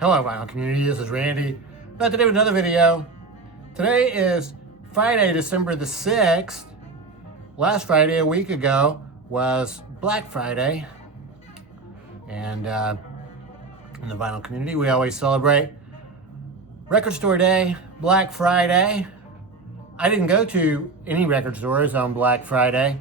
Hello, vinyl community. This is Randy. About to do another video. Today is Friday, December the 6th. Last Friday, a week ago, was Black Friday. And in the vinyl community, we always celebrate Record Store Day, Black Friday. I didn't go to any record stores on Black Friday.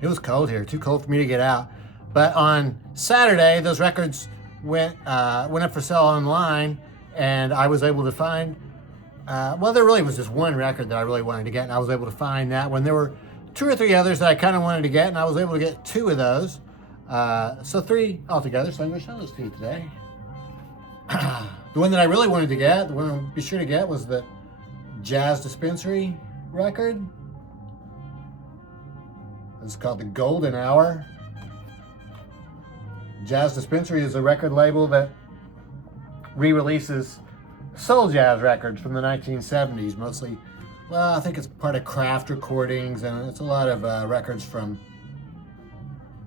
It was cold here, too cold for me to get out. But on Saturday, those records went up for sale online, and I was able to find, well, there really was just one record that I really wanted to get, and I was able to find that one. There were two or three others that I kind of wanted to get, and I was able to get two of those. So three altogether, so I'm going to show those to you today. The one that I really wanted to get, the one I'll be sure to get, was the Jazz Dispensary record. It's called the Golden Hour. Jazz Dispensary is a record label that re-releases soul jazz records from the 1970s, mostly. Well, I think it's part of Kraft Recordings, and it's a lot of records from,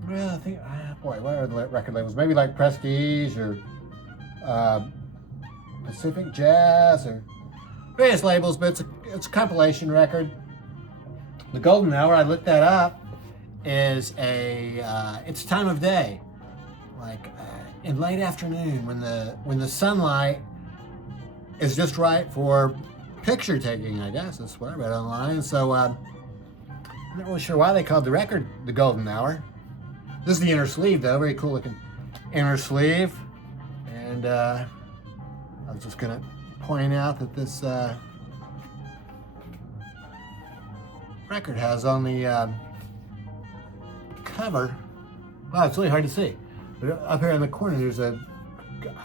well, I think, boy, what are the record labels? Maybe like Prestige or Pacific Jazz or various labels, but it's a compilation record. The Golden Hour, I looked that up, is it's time of day. Like in late afternoon when the sunlight is just right for picture taking, I guess. That's what I read online. So I'm not really sure why they called the record the Golden Hour. This is the inner sleeve, though. Very cool looking inner sleeve. And I was just going to point out that this record has on the cover, wow, it's really hard to see. But up here in the corner, there's I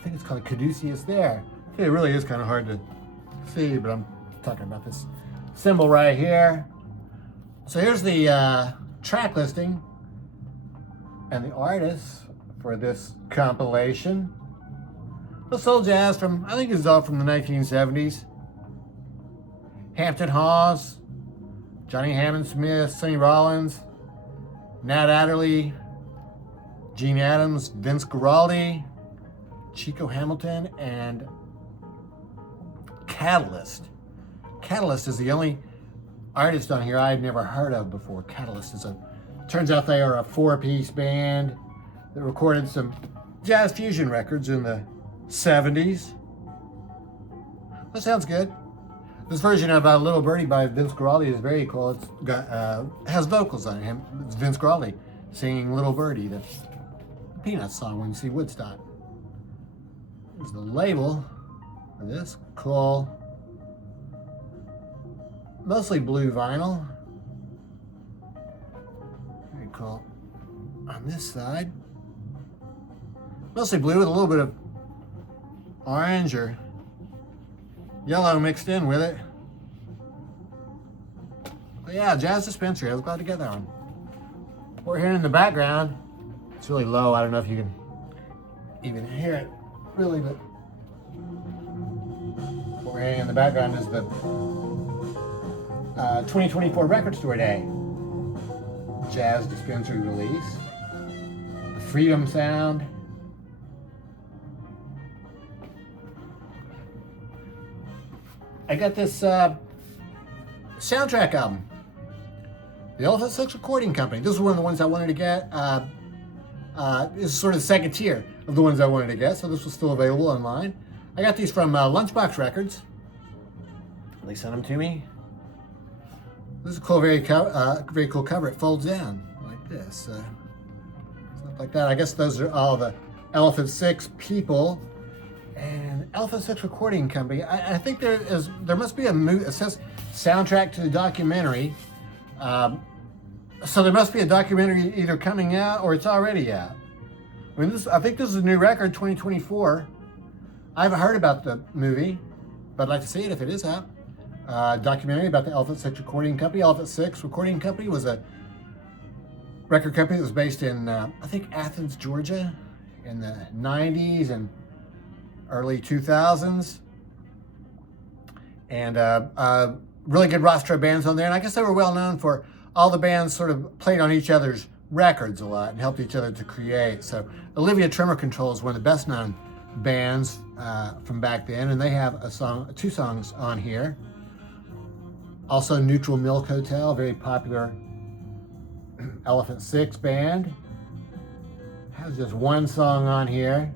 think it's called a caduceus there. It really is kind of hard to see, but I'm talking about this symbol right here. So here's the track listing and the artists for this compilation. The soul jazz from, I think it's all from the 1970s. Hampton Hawes, Johnny Hammond Smith, Sonny Rollins, Nat Adderley, Gene Adams, Vince Guaraldi, Chico Hamilton, and Catalyst. Catalyst is the only artist on here I've never heard of before. Catalyst is turns out they are a four-piece band that recorded some jazz fusion records in the 70s. That sounds good. This version of Little Birdie by Vince Guaraldi is very cool. It's got has vocals on it. It's Vince Guaraldi singing Little Birdie. That's the Peanuts song when you see Woodstock. There's the label for this. Cool. Mostly blue vinyl. Very cool. On this side, mostly blue with a little bit of orange or yellow mixed in with it. But yeah, Jazz Dispensary. I was glad to get that one. What we're hearing in the background, it's really low. I don't know if you can even hear it really, but what we're hearing in the background is the 2024 Record Store Day Jazz Dispensary release. The Freedom Sound. I got this soundtrack album, the Elephant Six Recording Company. This is one of the ones I wanted to get. This is sort of the second tier of the ones I wanted to get, so this was still available online. I got these from Lunchbox Records. They sent them to me. This is a cool, very cool cover. It folds down like this, stuff like that. I guess those are all the Elephant Six people. And Elephant Six Recording Company. I think there must be it says soundtrack to the documentary. So there must be a documentary either coming out or it's already out. I mean, I think this is a new record, 2024. I haven't heard about the movie, but I'd like to see it if it is out. Documentary about the Elephant Six Recording Company. Elephant Six Recording Company was a record company that was based in, I think, Athens, Georgia in the 90s and early 2000s. And really good roster of bands on there. And I guess they were well known for all the bands sort of played on each other's records a lot and helped each other to create. So Olivia Tremor Control is one of the best known bands from back then, and they have two songs on here. Also, Neutral Milk Hotel, very popular Elephant Six band, has just one song on here.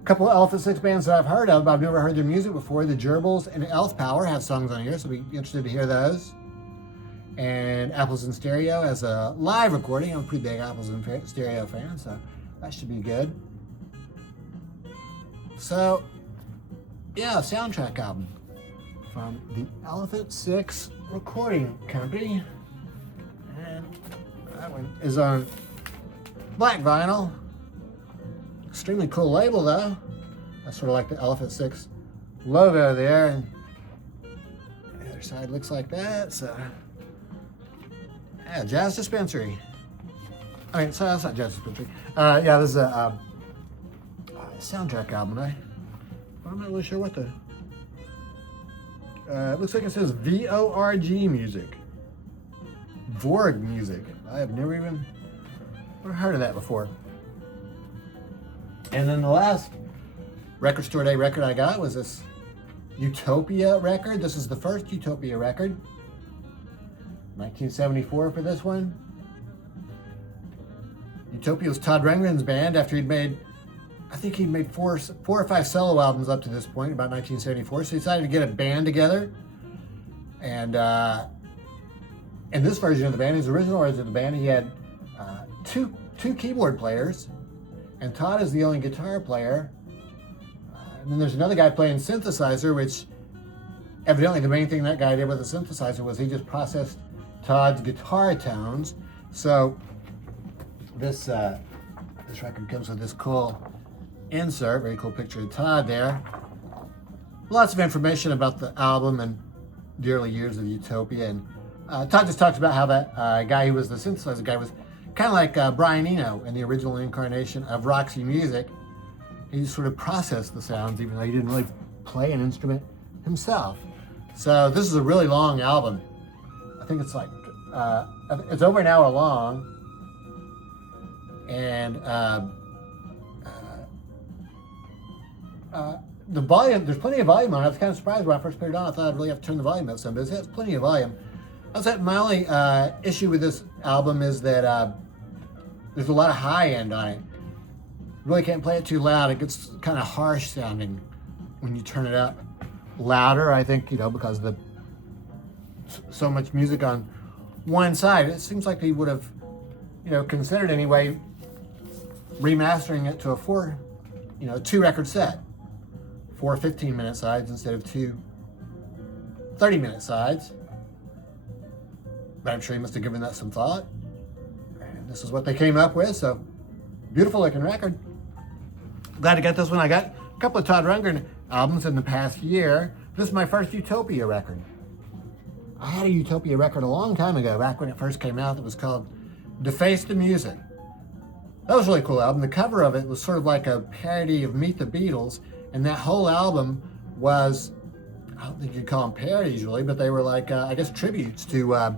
A couple of Elephant Six bands that I've heard of, but I've never heard their music before. The Gerbils and Elf Power have songs on here, so I'll be interested to hear those. And Apples in Stereo has a live recording. I'm a pretty big Apples in Stereo fan, so that should be good. So, yeah, soundtrack album from the Elephant Six Recording Company. And that one is on black vinyl. Extremely cool label though. I sort of like the Elephant Six logo there, and the other side looks like that. So, yeah, Jazz Dispensary. I mean, so that's not Jazz Dispensary. Yeah, this is a soundtrack album. I'm not really sure what the. It looks like it says VORG music. Vorg music. I have never heard of that before. And then the last Record Store Day record I got was this Utopia record. This is the first Utopia record. 1974 for this one. Utopia was Todd Rundgren's band after I think he'd made four or five solo albums up to this point, about 1974. So he decided to get a band together. And in this version of the band, his original version of the band, he had two keyboard players, and Todd is the only guitar player. And then there's another guy playing synthesizer, which evidently the main thing that guy did with the synthesizer was he just processed Todd's guitar tones. So this record comes with this cool insert, very cool picture of Todd there. Lots of information about the album and the early years of Utopia. And Todd just talks about how that guy who was the synthesizer guy was kind of like Brian Eno in the original incarnation of Roxy Music. He just sort of processed the sounds, even though he didn't really play an instrument himself. So this is a really long album. I think it's like, it's over an hour long. And the volume, there's plenty of volume on it. I was kind of surprised when I first put it on. I thought I'd really have to turn the volume up some, but it has plenty of volume. My only issue with this album is that there's a lot of high end on it. Really can't play it too loud. It gets kind of harsh sounding when you turn it up louder. I think, because of so much music on one side. It seems like they would have, considered anyway remastering it to a two record set. 4 15-minute sides instead of 2 30-minute sides. But I'm sure he must have given that some thought. And this is what they came up with, so beautiful looking record. Glad to get this one. I got a couple of Todd Rundgren albums in the past year. This is my first Utopia record. I had a Utopia record a long time ago, back when it first came out. It was called Deface the Music. That was a really cool album. The cover of it was sort of like a parody of Meet the Beatles, and that whole album was, I don't think you'd call them parodies really, but they were like, I guess, tributes to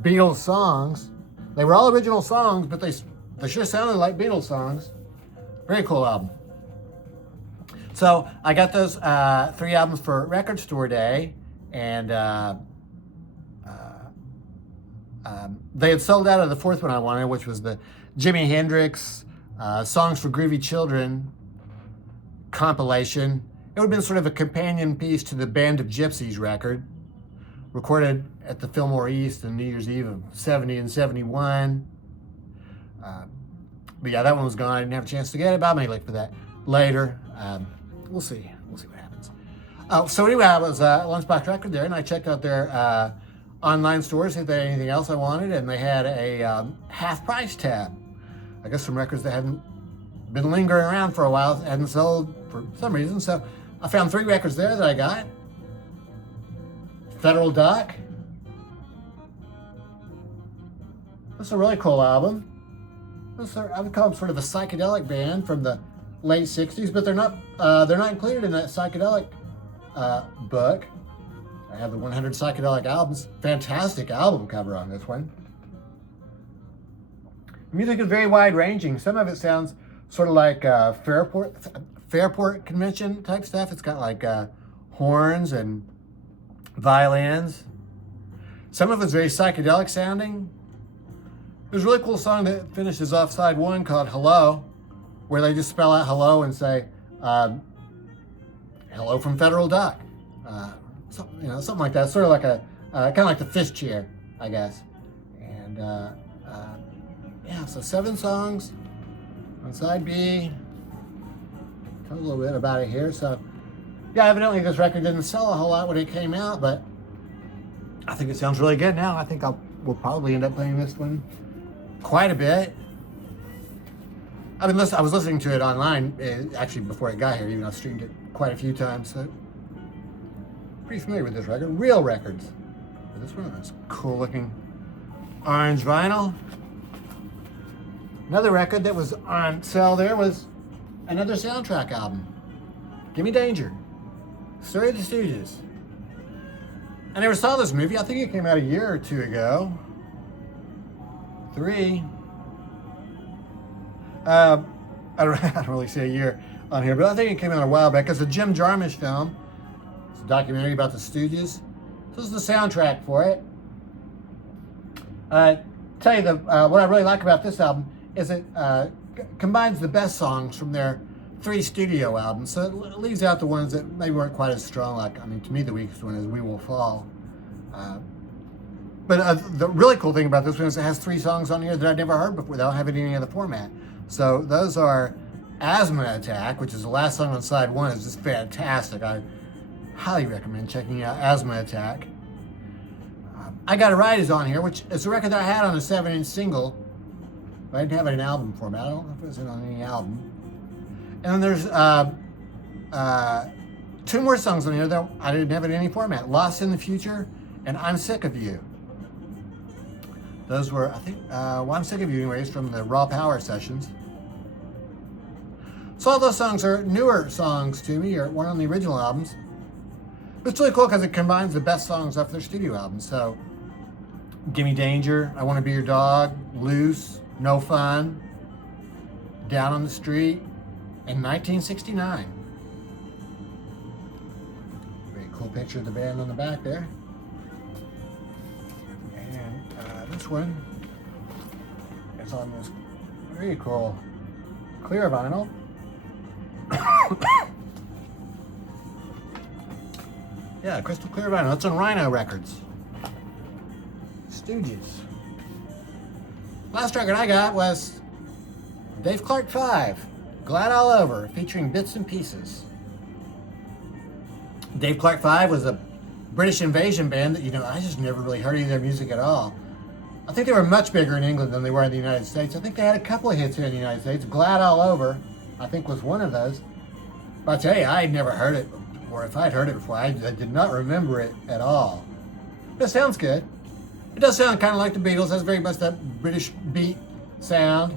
Beatles songs. They were all original songs, but they sure sounded like Beatles songs. Very cool album. So I got those 3 albums for Record Store Day, and they had sold out of the 4th one I wanted, which was the Jimi Hendrix Songs for Groovy Children compilation. It would have been sort of a companion piece to the Band of Gypsies record, recorded at the Fillmore East on New Year's Eve of 70 and 71. But yeah, that one was gone. I didn't have a chance to get it, but I may look for that later. We'll see what happens. So anyway, I was Lunchbox Record there, and I checked out their online stores, see if they had anything else I wanted, and they had a half price tab. I guess some records that hadn't been lingering around for a while, hadn't sold for some reason. So I found 3 records there that I got. Federal Duck. This is a really cool album. I would call them sort of a psychedelic band from the late 60s, but they're not included in that psychedelic book. I have the 100 psychedelic albums. Fantastic album cover on this one. The music is very wide-ranging. Some of it sounds sort of like Fairport convention type stuff. It's got like horns and violins. Some of it's very psychedelic sounding. There's a really cool song that finishes off side one called Hello, where they just spell out hello and say, hello from Federal Duck. Something like that. Sort of like kind of like the fish cheer, I guess. And yeah, so 7 songs on side B. Tell a little bit about it here. So yeah, evidently this record didn't sell a whole lot when it came out, but I think it sounds really good now. I think we'll probably end up playing this one quite a bit. I was listening to it online, actually before it got here, even though I streamed it quite a few times, so pretty familiar with this record. Real Records. This one is cool looking orange vinyl. Another record that was on sale there was another soundtrack album. Gimme Danger. Story of the Stooges. I never saw this movie. I think it came out a year or 2 ago. 3. I don't really see a year on here, but I think it came out a while back. It's a Jim Jarmusch film. It's a documentary about the Stooges. This is the soundtrack for it. Tell you what I really like about this album is it combines the best songs from their 3 studio albums. So it leaves out the ones that maybe weren't quite as strong. Like, I mean, to me, the weakest one is We Will Fall. But the really cool thing about this one is it has 3 songs on here that I'd never heard before. They don't have it in any other format. So those are Asthma Attack, which is the last song on side 1. It's just fantastic. I highly recommend checking out Asthma Attack. I Got It Right is on here, which is a record that I had on a 7-inch single, but I didn't have it in album format. I don't know if it was on any album. And then there's 2 more songs on here that I didn't have it in any format. Lost in the Future and I'm Sick of You. Those were, I think, I'm Sick of You anyways, from the Raw Power sessions. So all those songs are newer songs to me, or weren't on the original albums. But it's really cool because it combines the best songs off their studio albums. So, Gimme Danger, I Want to Be Your Dog, Loose, No Fun, Down on the Street, and 1969. Very cool picture of the band on the back there. And this one is on this very cool clear vinyl. Yeah, crystal clear vinyl. That's on Rhino Records. Stooges. Last record I got was Dave Clark 5, Glad All Over, featuring Bits and Pieces. Dave Clark 5 was a British invasion band that, I just never really heard any of their music at all. I think they were much bigger in England than they were in the United States. I think they had a couple of hits here in the United States. Glad All Over, I think, was one of those. But I'll tell you, I had never heard it, or if I'd heard it before, I did not remember it at all. But it sounds good. It does sound kind of like the Beatles. It has very much that British beat sound.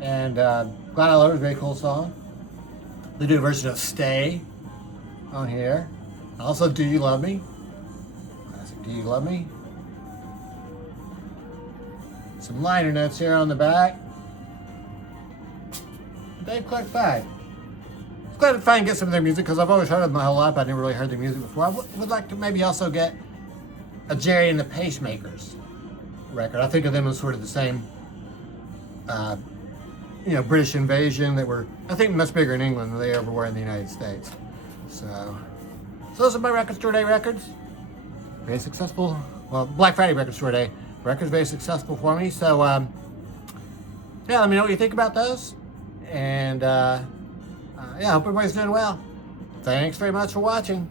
And Glad All Over is a very cool song. They do a version of Stay on here. Also, Do You Love Me? Classic Do You Love Me? Some liner notes here on the back. Dave Clark 5. I'm glad to try and get some of their music because I've always heard of them my whole life, but I never really heard their music before. I would like to maybe also get a Jerry and the Pacemakers record. I think of them as sort of the same, British invasion that were, I think, much bigger in England than they ever were in the United States. So those are my Record Store Day records. Very successful. Well, Black Friday Record Store Day records, very successful for me. So, yeah, let me know what you think about those. And, yeah, I hope everybody's doing well. Thanks very much for watching.